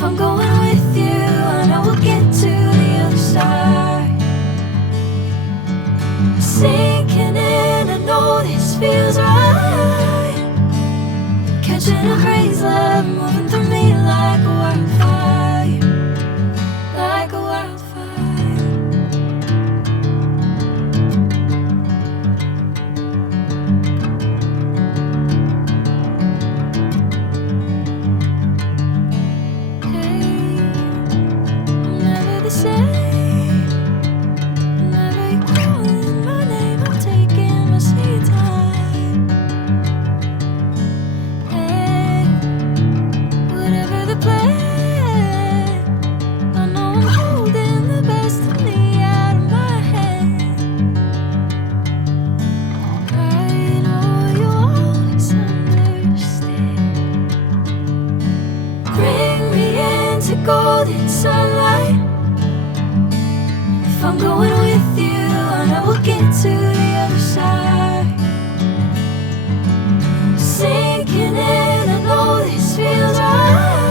If I'm going with you, I know we'll get to the other side. Sinking in, I know this feels right. Catching a crazy love, moving through me like a wildfire, like a wildfire. Hey, I'm never the same. Whenever you're calling my name, I'm taking my sweet time. Hey, whatever the plan, I know I'm holding the best of me out of my hand. I know you'll always understand. Bring me into golden sunlight. If I'm going with you, I know we'll get to the other side. Sinking in, I know this feels right.